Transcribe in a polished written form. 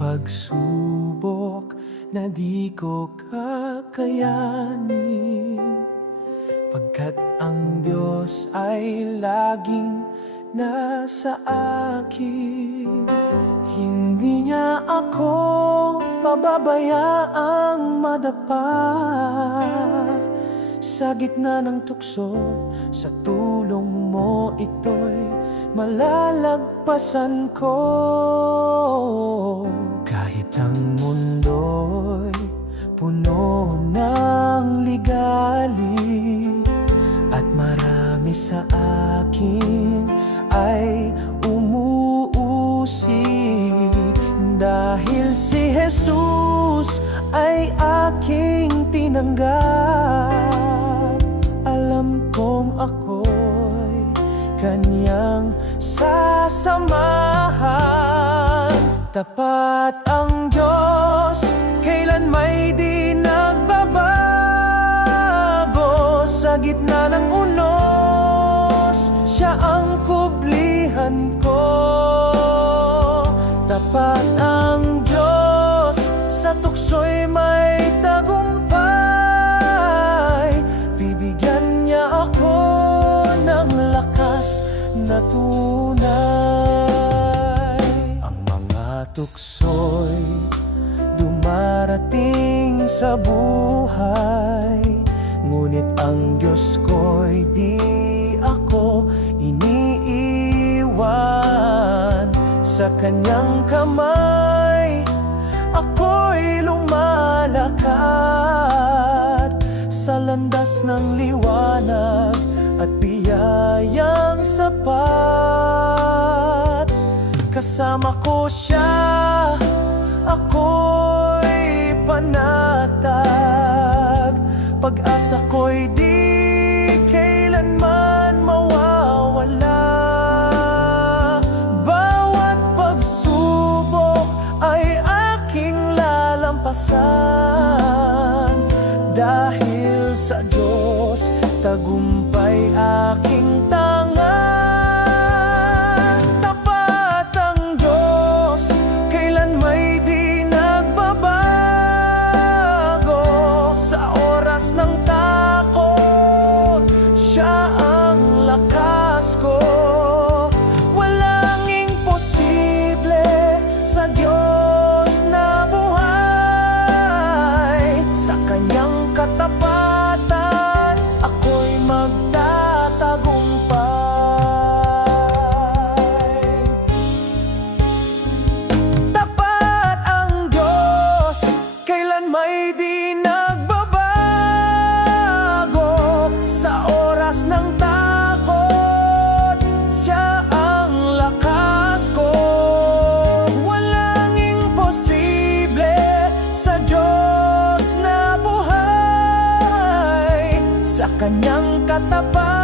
pagsubok na di ko kakayanin, pagkat ang Diyos ay laging nasa akin. Hindi niya ako pababayaang madapa sa gitna ng tukso. Sa tulong mo ito'y malalagpasan ko. Kahit ang mundo'y puno ng ligali at marami sa akin ay umuusig, dahil si Jesus ay aking tinanggap. Alam kong ako'y Kanyang sasamahan. Tapat ang Diyos, kailan may di nagbabago. Sa gitna ng unos, Siya ang kublihan ko. Tapat ang Diyos, sa tukso'y may tagumpay. Bibigyan niya ako ng lakas na tunay. Ang mga tukso'y dumarating sa buhay, ngunit ang Diyos ko'y di ako iniiwan. Sa Kanyang kamay ako'y lumalakad, sa landas ng liwanag at biyayang sapat. Kasama ko Siya, ako'y panatag. Pag-asa ko'y di kailanman mawawala. Bawat pagsubok ay aking lalampasan, dahil sa Diyos tagumpay aking tangan. Tapat ang Diyos, kailan may di nagbabago. Sa oras ng takot, Siya ang lakas ko. Walang imposible sa Diyos na buhay. Sa Kanyang katapatan ako'y magtatagumpay. Tapat ang Diyos, kailan may di nagbabago. Sa oras ng takot, Siya ang lakas ko. Walang imposible sa Diyos na buhay. Sa Kanyang katapatan